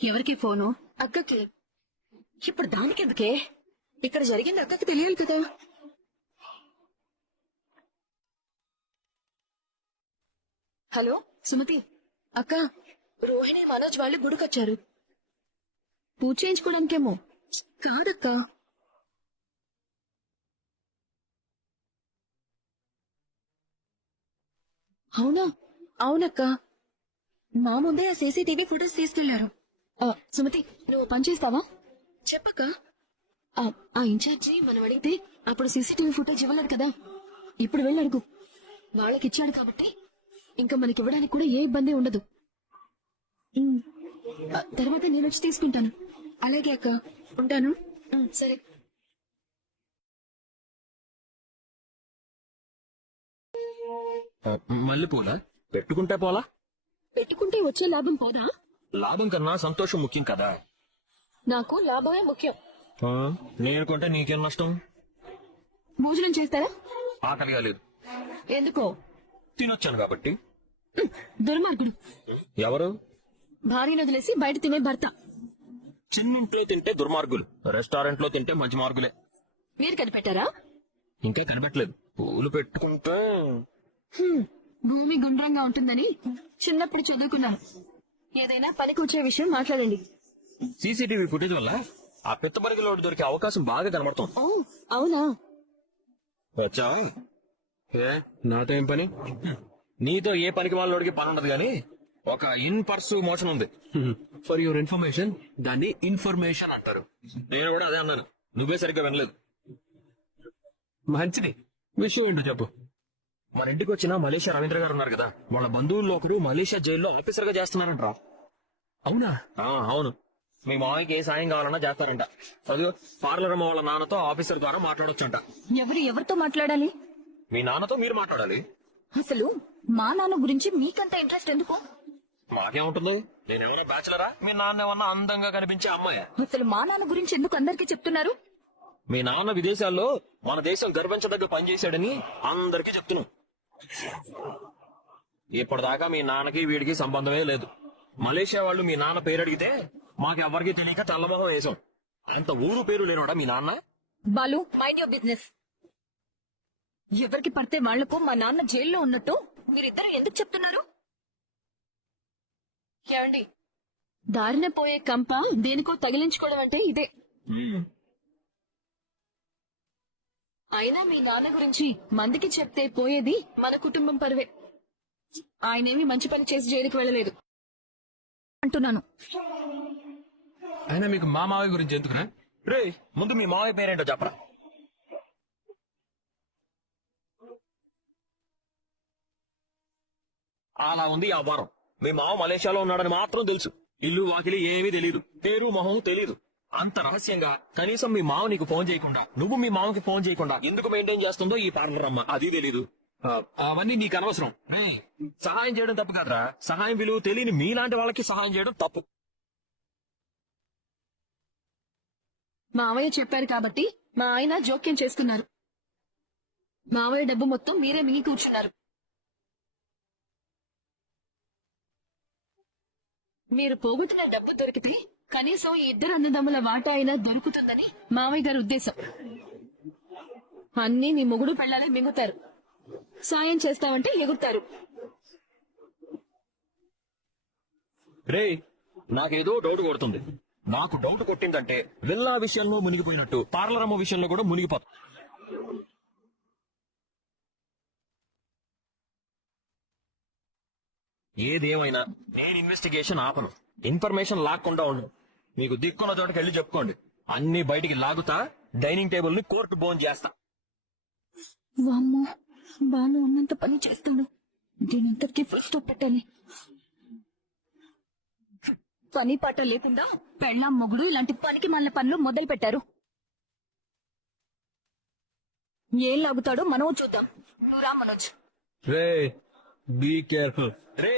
ఎవరికి ఫోను? అక్కకి. ఇప్పుడు దానికెందుకే? ఇక్కడ జరిగింది అక్కకి తెలియాలి కదా. హలో సుమతి, అక్క, రోహిణి మనోజ్ వాళ్ళు గుడికొచ్చారు. పూజ చేయించుకోవడానికేమో. కాదక్క, అవునా? అవునక్క, మా ముందే ఆ సీసీటీవీ ఫుటేజ్ తీసుకెళ్లారు. సుమతి, నువ్వు పని చేస్తావా? చెప్పక్క. ఆ ఇన్ఛార్జి మనం అడిగితే అప్పుడు సీసీటీవీ ఫుటేజ్ ఇవ్వలేడు కదా. ఇప్పుడు వెళ్ళి అడుగు. వాళ్ళకి ఇచ్చాడు కాబట్టి ఇంకా మనకి ఇవ్వడానికి కూడా ఏ ఇబ్బంది ఉండదు. తర్వాత నేను వచ్చి తీసుకుంటాను. అలాగే అక్క, ఉంటాను. సరే. మల్లెపూల పెట్టుకుంటే పోలా? పెట్టుకుంటే వచ్చే లాభం పోదా? లాభం కన్నా సంతోషం ముఖ్యం కదా. నాకు లాభమే ముఖ్యం. నేను కొంటే నీకేం నష్టం? భోజనం చేస్తారా? ఆకలిగా లేదు. ఎందుకో? తినొచ్చాను కాబట్టి. దుర్మార్గుడు. ఎవరు? భార్యను వదిలేసి బయట తినే భర్త. చిన్నింట్లో తింటే దుర్మార్గులు, రెస్టారెంట్ లో తింటే మంచి మార్గులే. మీరు కనిపెట్టారా? ఇంకా కనిపెట్టలేదు. పూలు పెట్టుకుంటే భూమి గుండ్రంగా ఉంటుందని చిన్నప్పుడు చదువుకున్నాను. ఏదైనా పనికి వచ్చే విషయం మాట్లాడండి. సీసీటీవీ ఫుటేజ్ వల్ల ఆ పిత్తబరిగిలో దొరికే అవకాశం బాగా కనబడుతుంది. ఓ, అవునా? వచ్చావా? నాతో ఏం పని? నీతో ఏ పనికి వాళ్ళకి పని ఉండదు గాని ఒక ఇన్ పర్సు మోషన్ ఉంది. ఫర్ యువర్ ఇన్ఫర్మేషన్ దాన్ని ఇన్ఫర్మేషన్ అంటారు. నేను కూడా అదే అన్నాను, నువ్వే సరిగ్గా వినలేదు. మంచిది, విషయం ఏంటో చెప్పు. మన ఇంటికి వచ్చిన మలేషియా రవీంద్ర గారు ఉన్నారు కదా, వాళ్ళ బంధువుల్లో ఒకరు మలేషియా జైల్లో ఆఫీసర్ గా చేస్తున్నారంట. అవునా? అవును. మీ మామయ్యకి ఏ సాయం కావాలన్నా చేస్తారంట. అదిగో పార్లర్ అమ్మ వాళ్ళ నాన్నతో ఆఫీసర్ ద్వారా మాట్లాడొచ్చంట. ఎవరితో మాట్లాడాలి? మీ నాన్నతో మీరు మాట్లాడాలి. అసలు మా నాన్న గురించి మీకంత ఇంట్రెస్ట్ ఎందుకు? మాకేముంటుంది? నేనేమన్నా బ్యాచులరా? మీ నాన్న ఏమన్నా అందంగా కనిపించే అమ్మాయా? అసలు మా నాన్న గురించి ఎందుకు అందరికీ చెప్తున్నారు? మీ నాన్న విదేశాల్లో మన దేశం గర్వించదగ్గ పని చేశాడని అందరికీ చెప్తున్నాం. ఇప్పటిదాకా మీ నాన్నకి వీడికి సంబంధమే లేదు. మలేషియా వాళ్ళు మీ నాన్న పేరు అడిగితే మాకెవ్వరికి తెలియక తెల్లమొహం వేశాం. అంత ఊరు పేరు లేనోడా మీ నాన్న? Balu, mind your business. ఎవరికి పడితే వాళ్లకు మా నాన్న జైల్లో ఉన్నట్టు మీరిద్దరు ఎందుకు చెప్తున్నారు? ఏమండి, దారిన పోయే కంప దేనికో తగిలించుకోవడం అంటే ఇదే. అయినా మీ నాన్న గురించి మందికి చెప్తే పోయేది మన కుటుంబం పరువే. ఆయనేమి మంచి పని చేసి జైలుకి వెళ్ళలేదు అంటున్నాను. అయినా మీకు మా మావయ్య గురించి ఎందుకునా? రే, ముందు మీ మావయ్య పేరేంటో చెప్పరా? అలా ఉంది ఆ వారం. మీ మావ మలేషియాలో ఉన్నాడని మాత్రం తెలుసు. ఇల్లు వాకిలి ఏమీ తెలియదు, పేరు మొహం తెలియదు. అంత రహస్యంగా కనీసం మీ మావ నీకు ఫోన్ చేయకుండా, నువ్వు మీ మామకి ఫోన్ చేయకుండా ఎందుకు మెయింటైన్ చేస్తుందో ఈ పార్లర్ అమ్మ అది తెలీదు. అవన్నీ నీకు అనవసరం. సహాయం చేయడం తప్పు కదరా. సహాయం విలువ తెలియని మీలాంటి వాళ్ళకి సహాయం చేయడం తప్పు. మావయ్య చెప్పారు కాబట్టి మా ఆయన జోక్యం చేసుకున్నారు. మావయ్య డబ్బు మొత్తం మీరే మింగి కూర్చున్నారు. మీరు పోగొట్టిన డబ్బు దొరికితే కనీసం ఈ ఇద్దరు అన్నదమ్ముల వాటా అయినా దొరుకుతుందని మావయ్య గారి ఉద్దేశం. అన్నీ మీ మొగుడు పెళ్ళాలని మింగుతారు. సాయం చేస్తామంటే ఎగురుతారు. రే, నాకేదో డౌట్ కొడుతుంది. నాకు డౌట్ కొట్టిందంటే విల్లా విషయంలో మునిగిపోయినట్టు పార్లర్ అమ్మ విషయంలో కూడా మునిగిపోతా. ఏదేమైనా నేను ఇన్వెస్టిగేషన్ ఆపను. ఇన్ఫర్మేషన్ లాక్కుండా ఉండు. మీకు దిక్కున్న చోటకి వెళ్ళి చెప్పుకోండి. అన్ని బయటికి లాగుతా, డైనింగ్ టేబుల్ ని కోర్టు బోన్ చేస్తా. వామ్మో, బాలు ఉన్నంత పని చేస్తాడు. దీనంతటికీ ఫుల్ స్టాప్ పెట్టాలి. పని పాట లేకుండా పెళ్ళాం మొగుడు ఇలాంటి పనికి మళ్ళీ పనులు మొదలు పెట్టారు. ఏం లాగుతాడో మనోజ్ చూద్దాం. నువ్వు రా మనోజ్. రే, బీ కేర్ఫుల్. రే,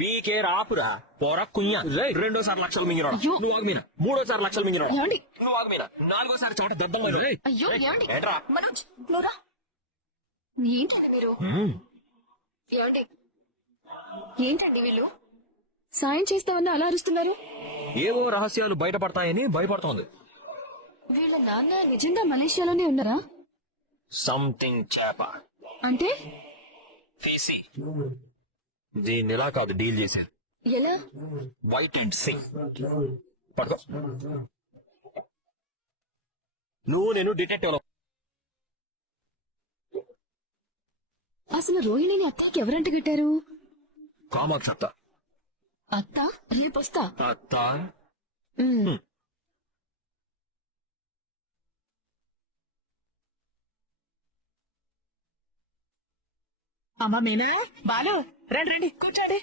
బీ కేర్ ఆపురా. పోరా కుయ్యా. రెండోసారి లక్షలు మింగినాడు అయ్యో. నువ్వు ఆగమీనా. మూడోసారి లక్షలు మింగినాడు ఏమండి? నువ్వు ఆగమీనా. నాలుగోసారి చోట దద్దమ్మ. అయ్యో ఏమండి? ఏంట్రా? మనోజ్ నువ్వు రా. ఏంటండి మీరు? ఏమండి? ఏంటండి వీళ్ళు సాయం చేస్తామని అలా అరుస్తున్నారు? ఏవో రహస్యాలు బయటపడతాయని భయపడుతోంది. వీళ్ళ నాన్న నిజంగా మలేషియాలోనే ఉన్నారా? సంథింగ్ చేప అంటే ఫీసీ. దీన్ని ఇలా కాదు డీల్ చేసేది. ఎలా? వైట్ అండ్ సింగ్ పడుకో. నువ్వు నేను డిటెక్టివ్. అసలు రోహిణిని అత్తకి ఎవరంట కట్టారు? కామాక్ష అత్త. అత్త రేపొస్తా. అత్త ఉమ్. అమ్మా మీనా, బాలు, రండి రండి కూర్చోండి.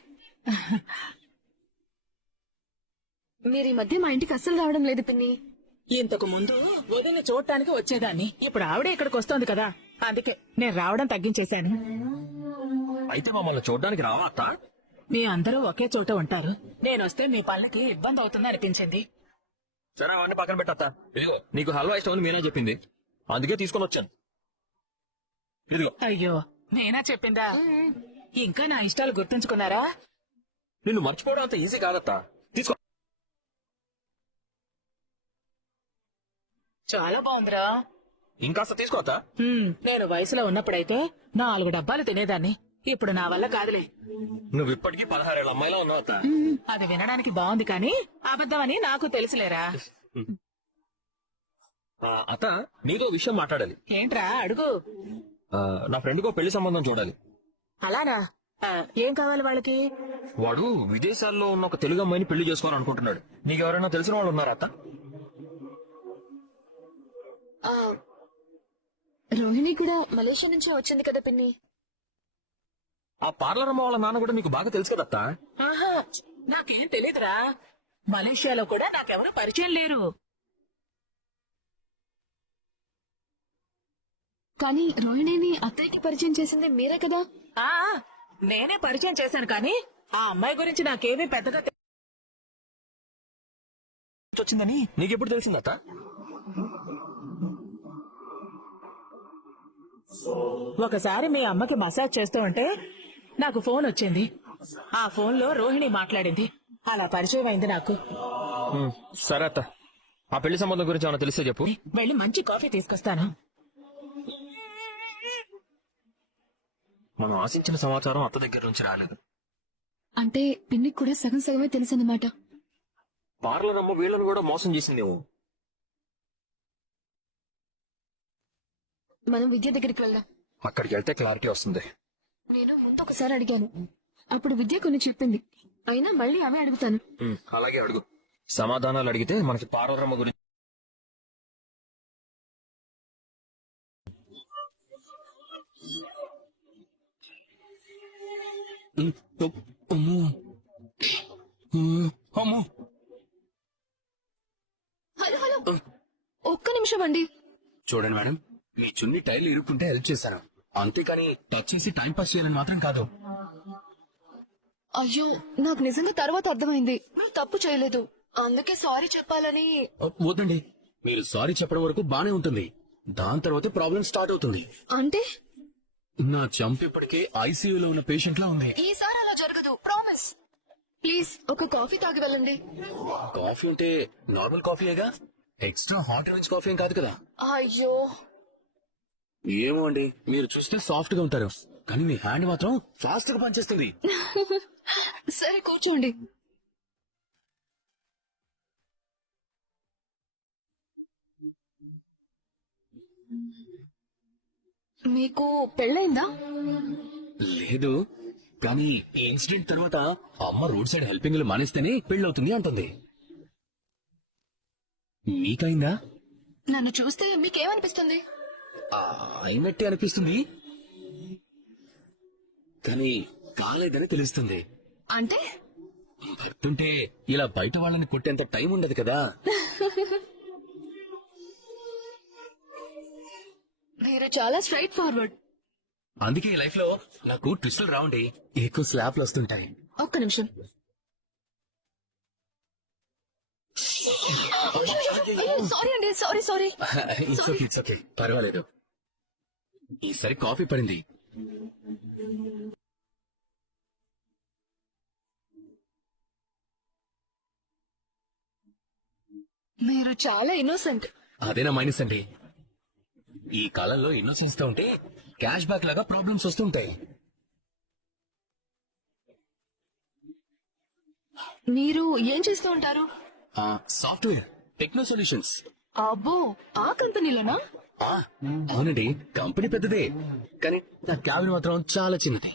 మీరు ఈ మధ్య మా ఇంటికి అస్సలు రావడం లేదు పిన్ని. ఇంతకు ముందు వదిన చూడటానికి వచ్చేదాన్ని. ఇప్పుడు ఆవిడే ఇక్కడికి వస్తోంది కదా, అందుకే నేను రావడం తగ్గించేశాను. అయితే మమ్మల్ని చూడడానికి రావా అత్త? మీ అందరూ ఒకే చోట ఉంటారు. నేనొస్తే మీ పనులకి ఇబ్బంది అవుతుంది అనిపించింది. సరే అవన్నీ పక్కన పెట్టత్తా. ఇదిగో నీకు హల్వా ఇష్టం అని మీనా చెప్పింది, అందుకే తీసుకొని వచ్చాను. ఇదిగో. అయ్యో, నేనా చెప్పిందా? ఇంకా నా ఇష్టాలు గుర్తుంచుకున్నారా? నిన్ను మర్చిపోవడం అంత ఈజీ కాదత్తా. తీసుకో. చాలా బాగుందిరా. ఇంకాస్త తీసుకో అత్తా. నేను వయసులో ఉన్నప్పుడైతే 4 డబ్బాలు తినేదాన్ని. ఇప్పుడు నా వల్ల కాదులే. నువ్వు ఇప్పటికీ 16 ఏళ్ళ అమ్మాయిలా ఉన్నావు అత్త. అది వినడానికి బాగుంది కానీ అబద్ధమని నాకు తెలుసులేరా. అత్త నీతో విషయం మాట్లాడాలి. ఏంట్రా అడుగు. నా ఫ్రెండ్కో పెళ్లి సంబంధం చూడాలి. అలానా? ఏం కావాలి వాళ్ళకి? వాడు విదేశాల్లో ఉన్న ఒక తెలుగు అమ్మాయిని పెళ్లి చేసుకోవాలనుకుంటున్నాడు. నీకు ఎవరైనా తెలిసిన వాళ్ళు ఉన్నారా అత్త? రోహిణి కూడా మలేషియా నుంచే వచ్చింది కదా పిన్ని. ఆ పార్లర్ అమ్మ వాళ్ళ నాన్న కూడా నీకు బాగా తెలుసు కదత్తా. ఆహా, నాకేం తెలీదురా. మలేషియాలో కూడా నాకెవరూ పరిచయం లేరు. కానీ రోహిణిని అత్తయ్యకి పరిచయం చేసింది మీరే కదా. ఆ నేనే పరిచయం చేశాను కానీ ఆ అమ్మాయి గురించి నాకేమీ పెద్దగా వచ్చిందని నీకెప్పుడు తెలిసిందత్త? ఒకసారి మీ అమ్మకి మసాజ్ చేస్తూ ఉంటే నాకు ఫోన్ వచ్చింది. ఆ ఫోన్ లో రోహిణి మాట్లాడింది. అలా పరిచయం అయింది నాకు. సరే అత్త, ఆ పెళ్లి సంబంధం గురించి ఏమైనా తెలిస్తే చెప్పు. వెళ్ళి మంచి కాఫీ తీసుకొస్తాను. మనం ఆశించిన సమాచారం అత్త దగ్గర నుంచి రాలేదు. అంటే పిన్నికి కూడా సగం సగమే తెలుసన్నమాట. పార్లర్ అమ్మ వీళ్ళను కూడా మోసం చేసిందేమో. మనం విద్య దగ్గరికి వెళ్దాం. అక్కడికి వెళ్తే క్లారిటీ వస్తుంది. నేను ముందు ఒకసారి అడిగాను, అప్పుడు విద్య కొన్ని చెప్పింది. అయినా మళ్ళీ అవే అడుగుతాను. అలాగే అడుగు. సమాధానాలు అడిగితే మనకి పార్లర్ అమ్మ గురించి హలో హలో, ఒక్క నిమిషం అండి. చూడండి మేడం, మీ చున్ని టైర్లు ఇరుక్కుంటే హెల్ప్ చేశాను, అంతేకాని టచ్ చేసి టైం పాస్ చేయాలని మాత్రం కాదు. అయ్యో, నాకు నిజంగా తర్వాత అర్థమైంది మీరు తప్పు చేయలేదు, అందుకే సారీ చెప్పాలని. వద్దండి, మీరు సారీ చెప్పడం వరకు బానే ఉంటుంది, దాని తర్వాత ప్రాబ్లం స్టార్ట్ అవుతుంది. అంటే నా చంప్ ఇప్పటికే ఐసీయూలో ఉన్న పేషెంట్ లా ఉంది. ఈసారి అలా జరగదు, ప్రామిస్. ప్లీజ్ ఒక కాఫీ తాగి వెళ్ళండి. కాఫీ అంటే నార్మల్ కాఫీయేగా, ఎక్స్ట్రా హాట్ ఆరెంజ్ కాఫీ ఏం కాదు కదా. అయ్యో, ఏమో అండి, మీరు చూస్తే సాఫ్ట్ గా ఉంటారు కానీ మీ హ్యాండ్ మాత్రం ఫాస్ట్ గా పనిచేస్తుంది. సరే కూర్చోండి. మీకు పెళ్ళైందా? లేదు, కానీ ఈ ఇన్సిడెంట్ తర్వాత అమ్మ రోడ్ సైడ్ హెల్పింగ్ మానేస్తేనే పెళ్ళవుతుంది అంటుంది. మీకైందా? నన్ను చూస్తే మీకేమనిపిస్తుంది? అయినట్టే అనిపిస్తుంది, కానీ కాలేదని తెలుస్తుంది. అంటే భర్తుంటే ఇలా బయట వాళ్ళని కొట్టేంత టైం ఉండదు కదా. మీరు చాలా స్ట్రైట్ ఫార్వర్డ్. అందుకే ఈ లైఫ్ లో నాకు ట్విస్టులు రావండి, ఎక్కువ స్లాప్లు వస్తుంటాయి. ఒక్క నిమిషం. సారీ అండి, సారీ. ఇట్స్ ఓకే, పర్వాలేదు. ఈసారి కాఫీ పడింది. మీరు చాలా ఇన్నోసెంట్. అదేనా మైనస్ అండి. ఈ కాలంలో ఇన్నోసెన్స్ తో ఉంటే క్యాష్ బ్యాక్ లాగా ప్రాబ్లమ్స్ వస్తుంటాయి. మీరు ఏం చేస్తూ ఉంటారు? Software techno solutions. అబ్బో, ఆ కంపెనీలోనా? అవునండి, కంపెనీ పెద్దదే కానీ నా క్యాబిన్ మాత్రం చాలా చిన్నది.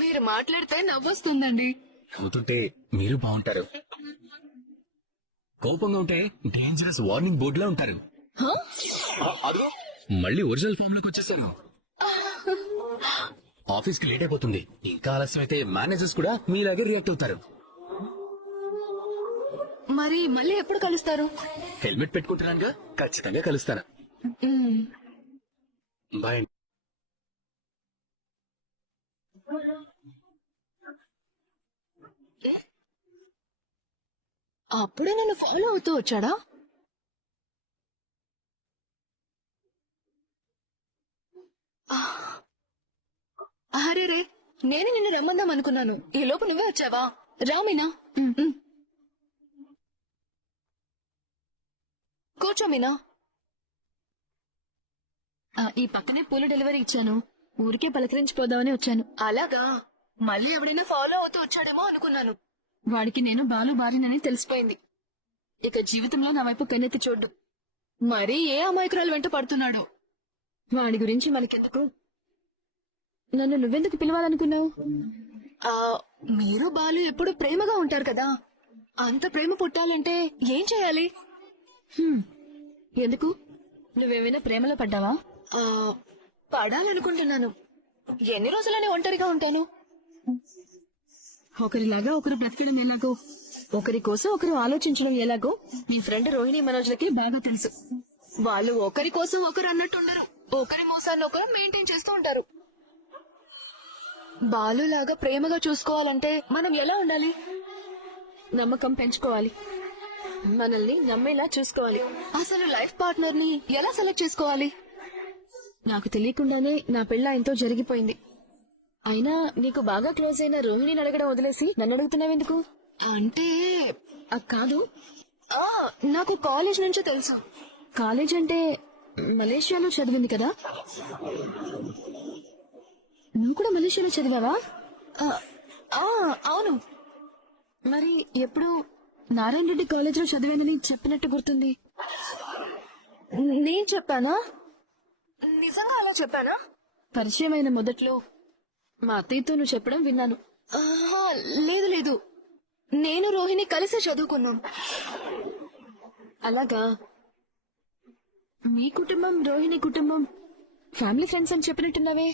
మీరు మాట్లాడితే నవ్వొస్తుందండి. అవుతుంటే మీరు బాగుంటారు. కోపంగా ఉంటే డేంజరస్ వార్నింగ్ బోర్డులా ఉంటారు. హ? అదిగో మళ్ళీ ఒరిజినల్ ఫామ్ లోకి వచ్చేసాను. ఆఫీస్ కి లేట్ అయిపోతుంది. ఇంకా ఆలస్యం అయితే మేనేజర్స్ కూడా మీలాగే రియాక్ట్ అవుతారు. మరి మళ్ళీ ఎప్పుడు కలుస్తారు? హెల్మెట్ పెట్టుకుంటున్నానుగా, ఖచ్చితంగా కలుస్తాను. మ్మ్. బాయ్. అప్పుడే నన్ను ఫాలో అవుతూ వచ్చాడా? అరే రే, నేను నిన్ను రమ్మందాం అనుకున్నాను. ఈ లోపు నువ్వే వచ్చావా? రామీనా, కూర్చో మీనా. ఈ పక్కనే పూల డెలివరీ ఇచ్చాను. ఊరికే పలకరించిపోదామని వచ్చాను. అలాగా? మళ్ళీ ఎవడైనా ఫాలో అవుతూ వచ్చాడేమో అనుకున్నాను. వాడికి నేను బాలు భార్యనని తెలిసిపోయింది. ఇక జీవితంలో నా వైపు కన్నెత్తి చూడ్డు. మరీ ఏ అమాయకురాలు వెంట పడుతున్నాడు. వాడి గురించి మనకెందుకు? నన్ను నువ్వెందుకు పిలవాలనుకున్నావు? మీరు బాలు ఎప్పుడు ప్రేమగా ఉంటారు కదా. అంత ప్రేమ పుట్టాలంటే ఏం చేయాలి? ఎందుకు? నువ్వేమైనా ప్రేమలో పడ్డావా? పడాలనుకుంటున్నాను. ఎన్ని రోజులని ఒంటరిగా ఉంటాను? ఒకరిలాగా ఒకరు బ్రతకడం ఎలాగో, ఒకరి కోసం ఒకరు ఆలోచించడం ఎలాగో మీ ఫ్రెండ్ రోహిణి మనోజ్లకి బాగా తెలుసు. వాళ్ళు ఒకరి కోసం ఒకరు అన్నట్టుండరు. ఒకరి మోసాన్ని ఒకరు మెయింటైన్ చేస్తూ ఉంటారు. బాలులాగా ప్రేమగా చూసుకోవాలంటే మనం ఎలా ఉండాలి? నమ్మకం పెంచుకోవాలి. మనల్ని నమ్మేలా చూసుకోవాలి. అసలు లైఫ్ పార్ట్నర్ ని ఎలా సెలెక్ట్ చేసుకోవాలి? నాకు తెలియకుండానే నా పెళ్ళ ఆయనతో జరిగిపోయింది. అయినా నీకు బాగా క్లోజ్ అయిన రోహిణిని అడగడం వదిలేసి నన్ను అడుగుతున్నావెందుకు? అంటే కాదు, నాకు కాలేజ్ నుంచో తెలుసు. కాలేజ్ అంటే మలేషియాలో చదివింది కదా? నువ్వు కూడా మలేషియాలో చదివావా? అవును. మరి ఎప్పుడు నారాయణ రెడ్డి కాలేజ్ లో చదివానని చెప్పినట్టు గుర్తుంది. నేను చెప్పానా? నిజంగా అలా చెప్పానా? పరిచయమైన మొదట్లో మా అత్తయ్యతో నువ్వు చెప్పడం విన్నాను. లేదు లేదు, నేను రోహిణి కలిసి చదువుకున్నాం. అలాగా? మీ కుటుంబం రోహిణి కుటుంబం ఫ్యామిలీ ఫ్రెండ్స్ అని చెప్పినట్టున్నావే.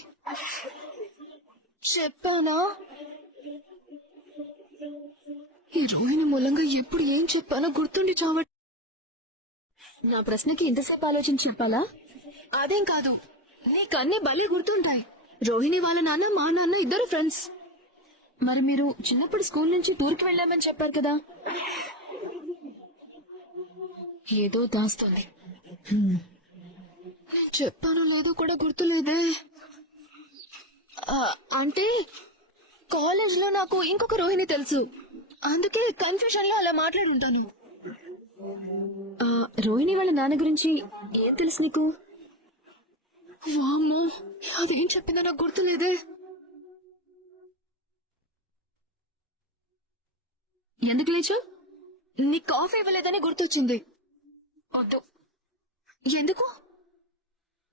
చెప్పానా? ఈ రోహిణి మూలంగా ఎప్పుడు ఏం చెప్పానో గుర్తుండి చావట్. నా ప్రశ్నకి ఇంతసేపు ఆలోచించి చెప్పాలా? అదేం కాదు, నీకు అన్నీ భలే గుర్తుంటాయి. రోహిణి వాళ్ళ నాన్న మా నాన్న ఇద్దరు ఫ్రెండ్స్. మరి మీరు చిన్నప్పుడు స్కూల్ నుంచి టూర్కి వెళ్ళామని చెప్పారు కదా. ఏదో దాస్తుంది. నేను చెప్పానో లేదో కూడా గుర్తులేదే. అంటే కాలేజ్ లో నాకు ఇంకొక రోహిణి తెలుసు. అందుకే కన్ఫ్యూజన్ లో అలా మాట్లాడుంటాను. రోహిణి వాళ్ళ నాన్న గురించి ఏం తెలుసు నీకు? వామ్మో, అదేం చెప్పిందో నాకు గుర్తులేదే. ఎందుకు లేచు? నీ కాఫీ ఇవ్వలేదని గుర్తొచ్చింది. వద్దు. ఎందుకు?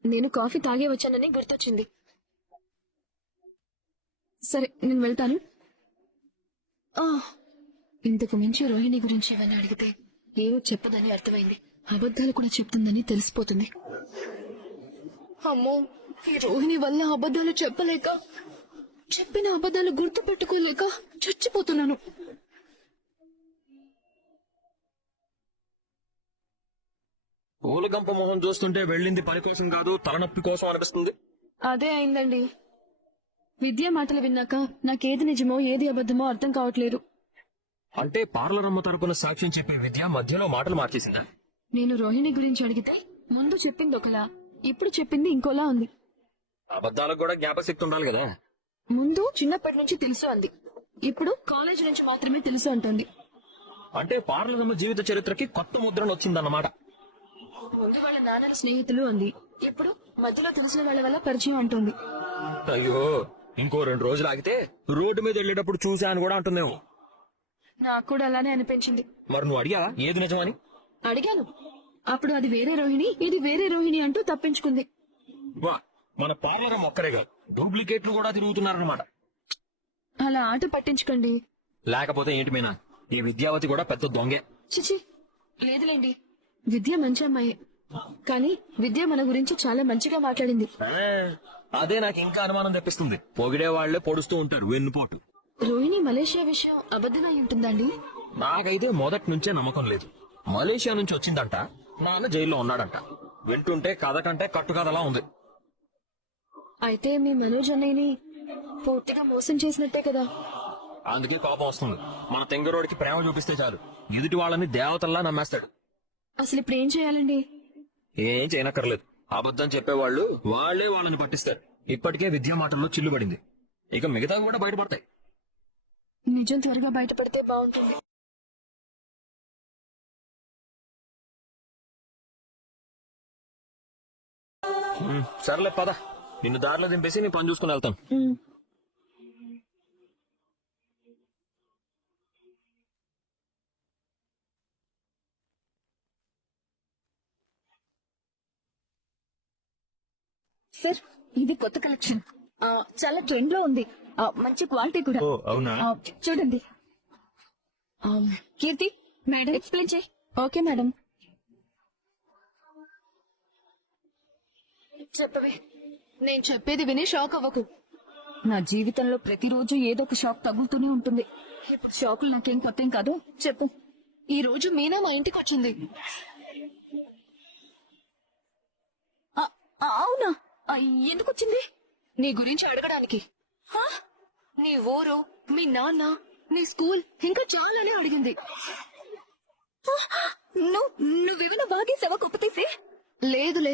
నేను కాఫీ తాగే వచ్చానని గుర్తొచ్చింది. సరే, నేను వెళ్తాను. ఇంతకు మించి రోహిణి గురించి ఏమైనా అడిగితే ఏమో చెప్పదని అర్థమైంది. అబద్ధాలు కూడా చెప్తుందని తెలిసిపోతుంది. అమ్మో, ఈ రోహిణి వల్ల అబద్ధాలు చెప్పలేక, చెప్పిన అబద్ధాలు గుర్తు పెట్టుకోలేక చచ్చిపోతున్నాను. పూలగంప మొహం చూస్తుంటే వెళ్ళింది పని కోసం కాదు, తలనొప్పి కోసం అనిపిస్తుంది. అదే అయిందండి. విద్యా మాటలు విన్నాక నాకేది నిజమో ఏది అబద్ధమో అర్థం కావట్లేదు. అంటే పార్లర్ అమ్మ తరపున సాక్ష్యం చెప్పే విద్య మధ్యలో మాటలు మార్చేసిందా? నేను రోహిణి గురించి అడిగితే ముందు చెప్పింది ఒకలా, ఇప్పుడు చెప్పింది ఇంకోలా ఉంది. అబద్ధాలకు కూడా జ్ఞాపక శక్తి ఉండాలి కదా. ముందు చిన్నప్పటి నుంచి తెలుసు అంది, ఇప్పుడు కాలేజ్ నుంచి మాత్రమే తెలుసు అంటుంది. అంటే పార్లరమ్మ జీవిత చరిత్రకి కొత్త ముద్రణ వచ్చిందన్నమాట. ముందు వాళ్ళ నాన్నల స్నేహితులు అంది, ఇప్పుడు మధ్యలో తెలిసిన వాళ్ళ వల్ల పరిచయం అంటుంది. అయ్యో, ఇంకో 2 రోజులు ఆగితే రోడ్డు మీద వెళ్ళేటప్పుడు చూశాను కూడా అంటుందేమో. నాకు కూడా అలానే అనిపించింది. మరి నువ్వు అడిగా ఏది నిజమని? అడిగాను. అప్పుడు అది వేరే రోహిణి, ఇది వేరే రోహిణి అంటూ తప్పించుకుంది. వా, మన పార్లరమ్మ ఒక్కరే కాదు, డూప్లికేట్లు కూడా తిరుగుతున్నారన్నమాట. అలా ఆట పట్టించుకోండి. లేకపోతే ఏంటి మీనా, ఈ విద్యావతి కూడా పెద్ద దొంగే. చిచి, లేదులేండి. విద్య మంచి అమ్మాయి, కానీ విద్య మన గురించి చాలా మంచిగా మాట్లాడింది. అదే నాకు ఇంకా అనుమానం తెప్పిస్తుంది. పొగిడే వాళ్లే పొడుస్తూ ఉంటారు వెన్నుపోటు. రోహిణి మలేషియా విషయం అబద్ధమై ఉంటుందండి. నాకైతే మొదటి నుంచే నమ్మకం లేదు. మలేషియా నుంచి వచ్చిందంట, నాన్న జైల్లో ఉన్నాడంట. వింటుంటే కథ కంటే కట్టుకథలా ఉంది. అయితే మీ మనోజ్ అన్నయ్యని పూర్తిగా మోసం చేసినట్టే కదా. అందుకే కోపం వస్తుంది. మన తెంగరోడికి ప్రేమ చూపిస్తే చాలు, ఎదుటి వాళ్ళని దేవతల్లా నమ్మేస్తాడు. అసలు ఇప్పుడు ఏం చేయాలండి? ఏం చేయనక్కర్లేదు. అబద్ధం చెప్పేవాళ్ళు వాళ్లే వాళ్ళని పట్టిస్తారు. ఇప్పటికే విద్యా మాటల్లో చిల్లుబడింది, ఇక మిగతావి కూడా బయటపడతాయి. నిజం త్వరగా బయటపడితే బాగుంటుంది. సర్లే పద, నిన్ను దారిలో దింపేసి నీ పని చూసుకుని వెళ్తాను. సార్, ఇది కొత్త కలెక్షన్. చాలా ట్రెండ్ లో ఉంది. మంచి క్వాలిటీ కూడా. అవునా? చూడండి. కీర్తి మేడం ఎక్స్ప్లెయిన్ చేయి. Okay madam. చెప్పవే. నేను చెప్పేది విని షాక్ అవ్వకు. నా జీవితంలో ప్రతిరోజు ఏదో ఒక షాక్ తగులుతూనే ఉంటుంది. ఇప్పుడు షాకులు నాకేం కొత్తేం కాదు. చెప్పు. ఈ రోజు మీనా మా ఇంటికి వచ్చింది. అవునా? ఎందుకు వచ్చింది? నీ గురించి అడగడానికి. నీ ఊరు, మీ నాన్న, నీ స్కూల్, ఇంకా చాలానే అడిగింది. నువ్వేమైనా వాగేసావా కుప్పతీసి? లేదులే,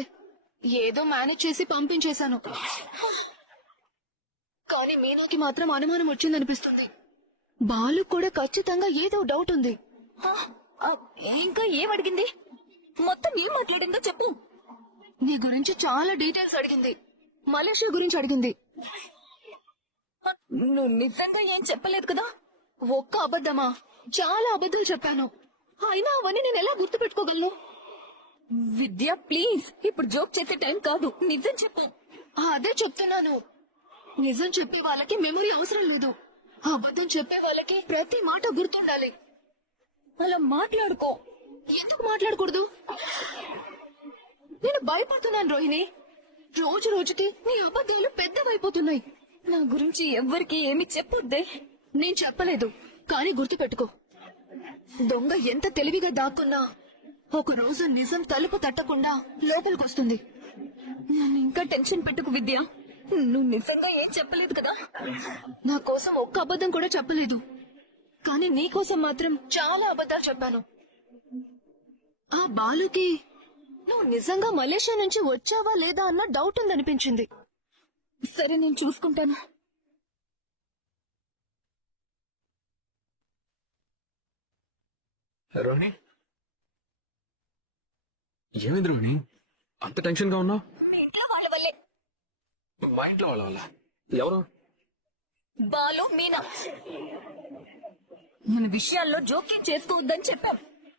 ఏదో మేనేజ్ చేసి పంపించేశాను. కానీ మీనాకి మాత్రం అనుమానం వచ్చిందనిపిస్తుంది. బాలు కూడా ఖచ్చితంగా ఏదో డౌట్ ఉంది. ఇంకా ఏం అడిగింది? మొత్తం ఏం మాట్లాడిందో చెప్పు. నీ గురించి చాలా డీటెయిల్స్ అడిగింది. మలేషియా గురించి అడిగింది. నువ్వు నిజంగా ఏం చెప్పలేదు కదా? ఒక్క అబద్ధమా? చాలా అబద్ధాలు చెప్పాను. అయినా అవన్నీ నేను ఎలా గుర్తు పెట్టుకోగలను? విద్య, ప్లీజ్, ఇప్పుడు జోక్ చేసే టైం కాదు. నిజం చెప్పు. అదే చెప్తున్నాను. నిజం చెప్పే వాళ్ళకి మెమరీ అవసరం లేదు. అబద్ధం చెప్పే వాళ్ళకి ప్రతి మాట గుర్తుండాలి. అలా మాట్లాడుకో. ఎందుకు మాట్లాడకూడదు? నేను భయపడుతున్నాను రోహిణి. రోజు రోజుకి నీ అబద్ధాలు పెద్దవైపోతున్నాయి. నా గురించి ఎవ్వరికి ఏమి చెప్పొద్దే. నేను చెప్పలేదు, కానీ గుర్తుపెట్టుకో. దొంగ ఎంత తెలివిగా దాక్కున్నా ఒక రోజు నిజం తలుపు తట్టకుండా లోపలికొస్తుంది. నన్ను ఇంకా టెన్షన్ పెట్టుకు విద్య. నువ్వు నిజంగా ఏం చెప్పలేదు కదా? నా కోసం ఒక్క అబద్ధం కూడా చెప్పలేదు, కానీ నీ కోసం మాత్రం చాలా అబద్ధాలు చెప్పాను. ఆ బాలుకి నువ్వు నిజంగా మలేషియా నుంచి వచ్చావా లేదా అన్న డౌట్ ఉందనిపించింది. సరే, నేను చూసుకుంటాను. రోహిణి, ఏమైంది రోహిణి? అంత టెన్షన్ గా ఉన్నావు? వాళ్ళ వల్లే. మా ఇంట్లో వాళ్ళ వల్ల? ఎవరు? బాలు, మీనా. మన విషయాల్లో జోక్యం చేసుకోవద్దని చెప్పాం,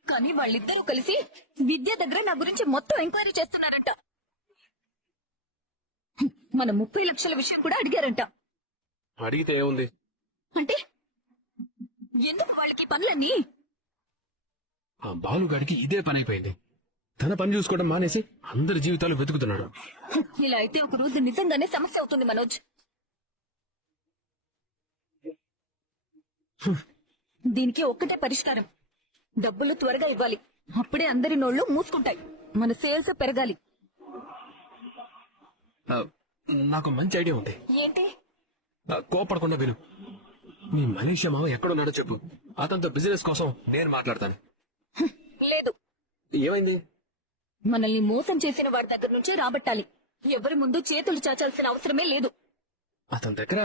కానీ వాళ్ళిద్దరూ కలిసి విద్య దగ్గర నా గురించి మొత్తం ఎంక్వైరీ చేస్తున్నారంట. మన 30 లక్షల విషయం కూడా అడిగారంట. అడిగితే ఏముంది? అంటే ఎందుకు వాళ్ళకి పనులన్నీ? ఆ బాలుగాడికి ఇదే పని అయిపోయింది. తన పని చూసుకోవడం మానేసి అందరి జీవితాలు వెతుకుతున్నాడు. ఇలా అయితే ఒక రోజు నిజంగానే సమస్య అవుతుంది మనోజ్. దీనికి ఒక్కటే పరిష్కారం. డబ్బులు త్వరగా ఇవ్వాలి. అప్పుడే అందరి నోళ్లు మూసుకుంటాయి. మన సేల్స్ పెరగాలి. నాకు మంచి ఐడియా ఉంది. ఏంటి? కోపడకుండా విను. మీ మలేషియా మామ ఎక్కడున్నాడో చెప్పు. అతనితో బిజినెస్ కోసం నేను మాట్లాడతాను. లేదు. ఏమైంది? మనల్ని మోసం చేసిన వాడి దగ్గర నుంచే రాబట్టాలి. ఎవరి ముందు చేతులు చాచాల్సిన అవసరమే లేదు. అతని దగ్గర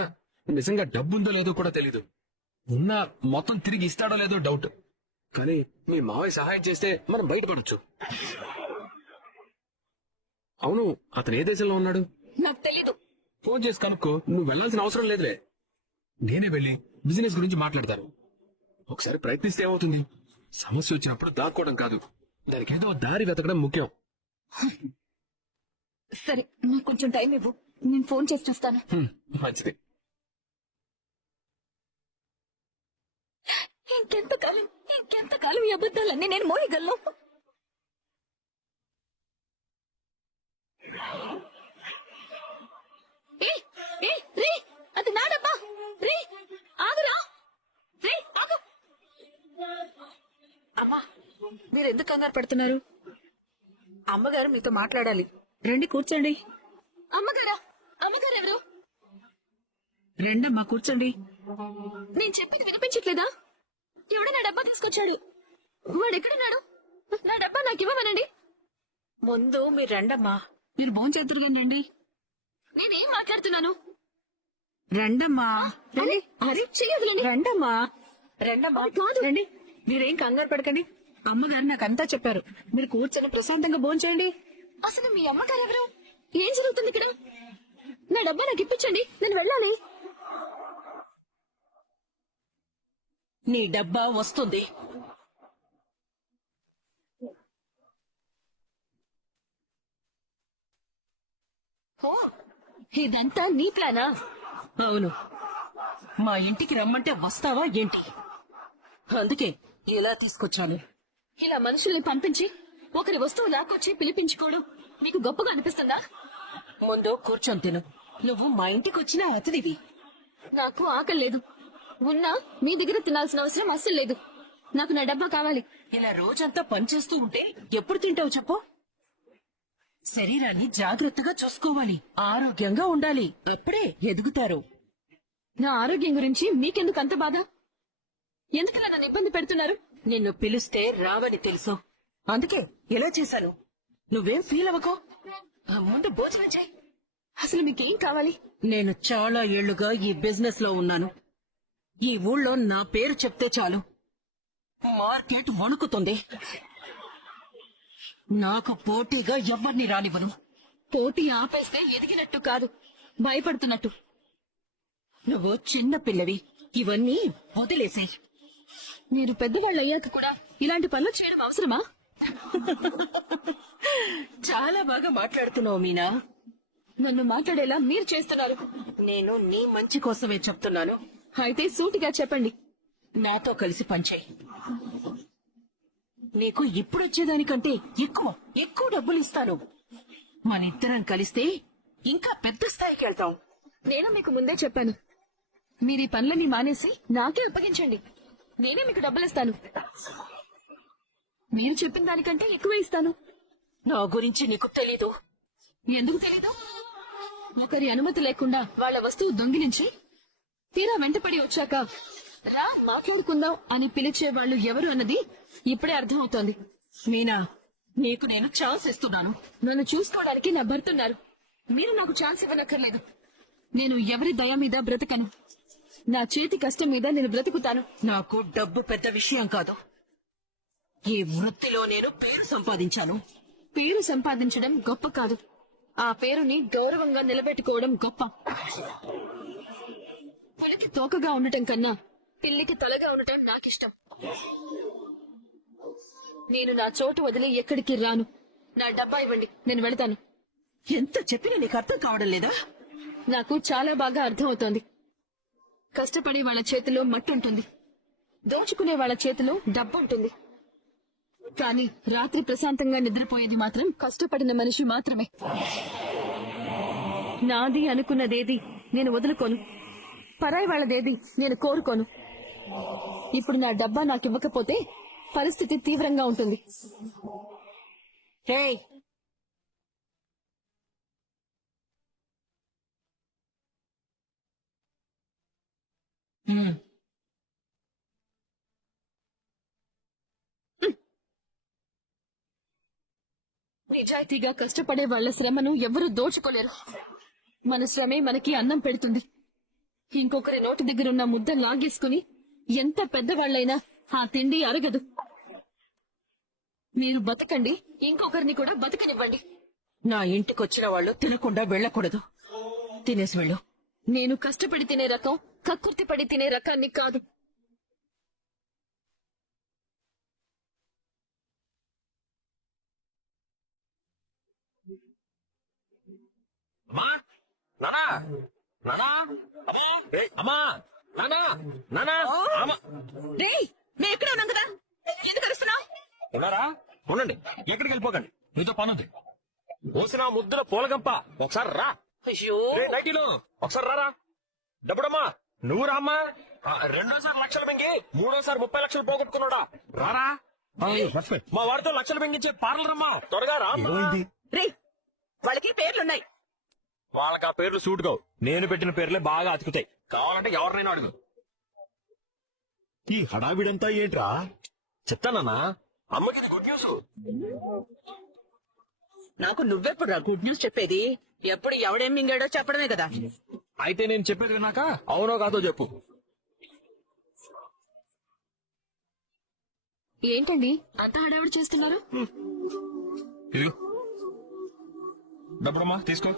నిజంగా డబ్బుందో లేదో కూడా తెలీదు. ఉన్నా మొత్తం తిరిగి ఇస్తాడో లేదో డౌట్. కానీ మీ మావయ్య సహాయం చేస్తే మనం బయటపడొచ్చు. అవును, అతను ఏ దేశంలో ఉన్నాడు? నాకు తెలీదు. ఫోన్ చేసి కనుక్కో. నువ్వు వెళ్లాల్సిన అవసరం లేదులే, నేనే వెళ్ళి బిజినెస్ గురించి మాట్లాడతాను. ఒకసారి ప్రయత్నిస్తే ఏమవుతుంది? సమస్య వచ్చినప్పుడు దాక్కోవడం కాదు, దానికి ఏదో దారి వెతకడం ముఖ్యం. సరే, నాకు కొంచెం టైం ఇవ్వు, నేను ఫోన్ చేసి చూస్తాను. మంచిది. ఇంకెంతకాలం ఈ అబద్ధాలన్నీ నేను మోయగలను? అది నా డబ్బా. రే ఆగురా, రే ఆగు. అమ్మా, మీరు ఎందుకు కంగారు పడుతున్నారు? అమ్మగారు మీతో మాట్లాడాలి. రండి, కూర్చోండి. అమ్మగారా? అమ్మగారు ఎవరు? రండమ్మా, కూర్చోండి. నేను చెప్పేది వినిపించట్లేదా? ఎవడో నా డబ్బా తీసుకొచ్చాడు. వాడెక్కడున్నాడు? నా డబ్బా నాకు ఇవ్వమనండి. ముందు మీరు రండమ్మా. మీరు భోంచేతురు రండి. నేనేం మాట్లాడుతున్నాను? రండమ్మా, రండి. అరే చెయ్యదులేండి. రండమ్మా, రండమ్మా, కాదు. రండి. మీరేం కంగారు పడకండి. అమ్మగారు నాకంతా చెప్పారు. మీరు కూర్చొని ప్రశాంతంగా భోంచేయండి. అసలు మీ అమ్మగారు ఎవరు? ఏం జరుగుతుంది ఇక్కడ? నా డబ్బా నాకు ఇప్పించండి, నేను వెళ్ళాలి. నీ డబ్బా వస్తుంది. ఓ, ఇదంతా నీ ప్లానా? అవును, మా ఇంటికి రమ్మంటే వస్తావా ఏంటి? అందుకే ఇలా తీసుకొచ్చాను. ఇలా మనుషుల్ని పంపించి ఒకరి వస్తువు లాక్కొచ్చి పిలిపించుకోవడం నీకు గొప్పగా అనిపిస్తుందా? ముందు కూర్చొని తిను. నువ్వు మా ఇంటికి వచ్చిన అతిథివి. నాకు ఆకలి లేదు. ఉన్నా మీ దగ్గర తినాల్సిన అవసరం అస్సలు లేదు. నాకు నా డబ్బా కావాలి. ఇలా రోజంతా పనిచేస్తూ ఉంటే ఎప్పుడు తింటావు చెప్పు? శరీరాన్ని జాగ్రత్తగా చూసుకోవాలి, ఆరోగ్యంగా ఉండాలి, అప్పుడే ఎదుగుతారు. నా ఆరోగ్యం గురించి మీకెందుకు అంత బాధ? ఎందుకలా నన్ను ఇబ్బంది పెడుతున్నారు? నిన్ను పిలిస్తే రావని తెలుసు, అందుకే ఇలా చేశాను. నువ్వేం ఫీల్ అవ్వకో. ముందు భోజనం చేయి. అసలు మీకేం కావాలి? నేను చాలా ఏళ్లుగా ఈ బిజినెస్ లో ఉన్నాను. ఈ ఊళ్ళో నా పేరు చెప్తే చాలు మార్కెట్ వణుకుతుంది. నాకు పోటీగా ఎవరిని రానివ్వను. పోటీ ఆపేస్తే ఎదిగినట్టు కాదు, భయపడుతున్నట్టు. నువ్వు చిన్న పిల్లవి, ఇవన్నీ వదిలేసే. మీరు పెద్దవాళ్ళు అయ్యాక కూడా ఇలాంటి పనులు చేయడం అవసరమా? చాలా బాగా మాట్లాడుతున్నావు మీనా. నన్ను మాట్లాడేలా మీరు చేస్తున్నారు. నేను నీ మంచి కోసమే చెప్తున్నాను. అయితే సూటిగా చెప్పండి. నాతో కలిసి పనిచేయి. నీకు ఇప్పుడొచ్చేదానికంటే ఎక్కువ డబ్బులు ఇస్తాను. మనిద్దరం కలిస్తే ఇంకా పెద్ద స్థాయికి వెళ్తాం. నేను మీకు ముందే చెప్పాను, మీరు ఈ పనులని మానేసి నాకే అప్పగించండి. నేనే మీకు డబ్బులు ఇస్తాను. మీరు చెప్పిన దానికంటే ఎక్కువ ఇస్తాను. నా గురించి నీకు తెలీదు. ఎందుకు తెలీదు? ఒకరి అనుమతి లేకుండా వాళ్ళ వస్తువు దొంగిలించి తీరా వెంటపడి వచ్చాక రా మాట్లాడుకుందాం అని పిలిచే వాళ్ళు ఎవరు అన్నది ఇప్పుడే అర్థమవుతోంది. మీనా, నీకు నేను ఛాన్స్ ఇస్తున్నాను. నన్ను చూసుకోవడానికి నా భర్తున్నారు. మీరు నాకు ఛాన్స్ ఇవ్వనక్కర్లేదు. నేను ఎవరి దయ మీద బ్రతకను. నా చేతి కష్టం మీద నేను బ్రతుకుతాను. నాకు డబ్బు పెద్ద విషయం కాదు. ఈ వృత్తిలో నేను పేరు సంపాదించాను. పేరు సంపాదించడం గొప్ప కాదు, ఆ పేరుని గౌరవంగా నిలబెట్టుకోవడం గొప్ప. పులికి తోకగా ఉండటం కన్నా పిల్లికి తలగా ఉండటం నాకిష్టం. నేను నా చోటు వదిలి ఎక్కడికి రాను. నా డబ్బా ఇవ్వండి, నేను వెళతాను. ఎంత చెప్పినా నీకు అర్థం కావడం లేదా? నాకు చాలా బాగా అర్థమవుతోంది. కష్టపడే వాళ్ళ చేతిలో మట్టి ఉంటుంది, దోచుకునే వాళ్ళ చేతిలో డబ్బు ఉంటుంది. కానీ రాత్రి ప్రశాంతంగా నిద్రపోయేది మాత్రం కష్టపడిన మనిషి మాత్రమే. నాది అనుకున్నదేది నేను వదులుకోను, పరాయి వాళ్ళదేది నేను కోరుకోను. ఇప్పుడు నా డబ్బా నాకు ఇవ్వకపోతే పరిస్థితి తీవ్రంగా ఉంటుంది. హేయ్, నిజాయితీగా కష్టపడే వాళ్ళ శ్రమను ఎవరూ దోచుకోలేరు. మన శ్రమే మనకి అన్నం పెడుతుంది. ఇంకొకరి నోటి దగ్గరున్న ముద్ద లాగేసుకుని ఎంత పెద్దవాళ్లైనా ఆ తిండి అరగదు. మీరు బతకండి, ఇంకొకరిని కూడా బతకనివ్వండి. నా ఇంటికి వచ్చిన వాళ్ళు తినకుండా వెళ్ళకూడదు. తినేసి వెళ్ళు. నేను కష్టపడి తినే రకం, కక్కుర్తి పడి తినే రకాన్ని కాదు. అమ్మా నానా నానా అమ్మా ఏయ్, అమ్మా నానా నానా అమ్మా రేయ్, మేము ఎక్కడ ఉన్నాం కదా, ఎందుకు అరుస్తున్నావ్? ఉన్నారా? ఉండండి, ఎక్కడికి వెళ్ళిపోకండి, మీతో పనుంది. పోసిన ముద్దుల పూలగంప ఒకసారి రా. అయ్యో, రే నైటీలు ఒకసారి రారా. డబ్బుడమ్మా నువ్వు రామ్మా. రెండోసారి లక్షలు మింగి మూడోసారి 30 లక్షలు పోగొట్టుకున్నాడా? రారా. మా వాడితో లక్షలు మింగించే పార్లర్ అమ్మా, త్వరగా రా. రేయ్, వాళ్ళకి పేర్లున్నాయి. వాళ్ళకి ఆ పేర్లు సూట్ కావు, నేను పెట్టిన పేర్లే బాగా అతుకుతాయి. కావాలంటే ఎవరినైనా అడుగు. ఈ హడావిడంతా ఏంట్రా? చెప్తానన్నా, అమ్మకి ఇది గుడ్ న్యూస్. నాకు నువ్వెప్పుడు గుడ్ న్యూస్ చెప్పేది? ఎప్పుడు ఎవడేం మింగాడో చెప్పడమే కదా. అయితే నేను చెప్పేది విన్నాక అవునో కాదో చెప్పు. ఏంటండి అంత హడావిడి చేస్తున్నారు? ఇదిగో డబ్బుడమ్మా తీసుకో.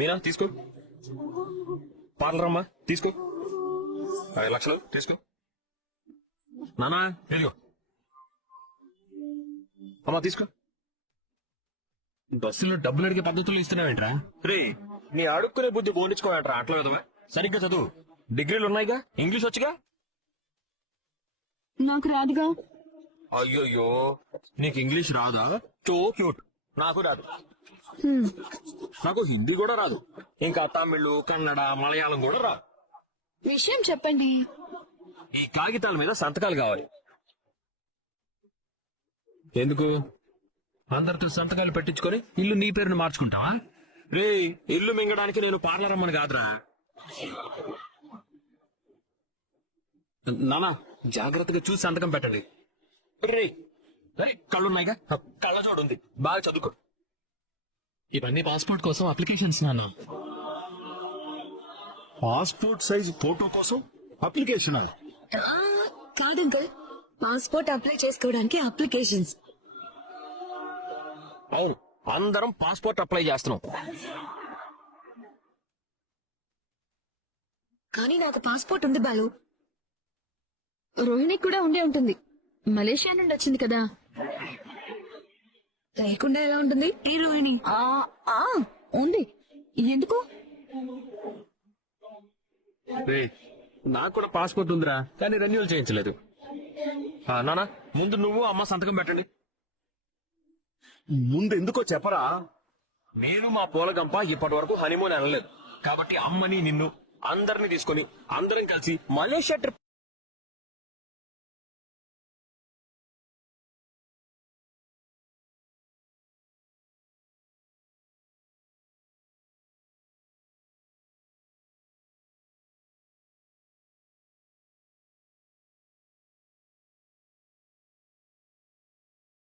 మీరా తీసుకో. పార్లర్ అమ్మా తీసుకో. 5 లక్షలు తీసుకో. నానా ఇదిగో అమ్మా తీసుకో. బస్సులో డబ్బులు అడిగే పద్ధతులు ఇస్తున్నావేంట్రా? రే నీ అడుక్కునే బుద్ధి పోనిచ్చుకోనట్రా అట్లా కదా. సరిగ్గా చదువు, డిగ్రీలు ఉన్నాయిగా, ఇంగ్లీష్ వచ్చిగా. నాకు రాదుగా. అయ్యోయ్యో నీకు ఇంగ్లీష్ రాదా? So cute. నాకు రాదు. నాకు హిందీ కూడా రాదు, ఇంకా తమిళ్, కన్నడ, మలయాళం కూడా రాదు. విషయం చెప్పండి. ఈ కాగితాల మీద సంతకాలు కావాలి. ఎందుకు? అందరితో సంతకాలు పెట్టించుకొని ఇల్లు నీ పేరును మార్చుకుంటావా? రే ఇల్లు మింగడానికి నేను పార్లర్ అమ్మని కాదురా. నానా జాగ్రత్తగా చూసి సంతకం పెట్టండి. రే కళ్ళున్నాయిగా, కళ్ళజోడు ఉంది, బాగా చదువుకో. ఇవన్నీ పాస్పోర్ట్ కోసం అప్లికేషన్స్ నాన్న. పాస్పోర్ట్ సైజ్ ఫోటో కోసం అప్లికేషన్? కాదు అంకుల్, పాస్పోర్ట్ అప్లై చేసుకోవడానికి అప్లికేషన్స్. అవును, అందరం పాస్పోర్ట్ అప్లై చేస్తున్నాం. కానీ నాకు పాస్పోర్ట్ ఉంది బాలు. రోహిణికి కూడా ఉండే ఉంటుంది, మలేషియా నుండి వచ్చింది కదా. లేకుండా ఎలా ఉంటుంది ఈ రోహిణి? ఉంది. ఎందుకు? రే నాకు కూడా పాస్పోర్ట్ ఉందిరా, కానీ రెన్యూవల్ చేయించలేదు. నానా ముందు నువ్వు అమ్మ సంతకం పెట్టండి. ముందు ఎందుకో చెప్పరా? నేను మా పూలగంప ఇప్పటి వరకు హనీమూన్ అనలేదు, కాబట్టి అమ్మని నిన్ను అందరిని తీసుకొని అందరం కలిసి మలేషియా ట్రిప్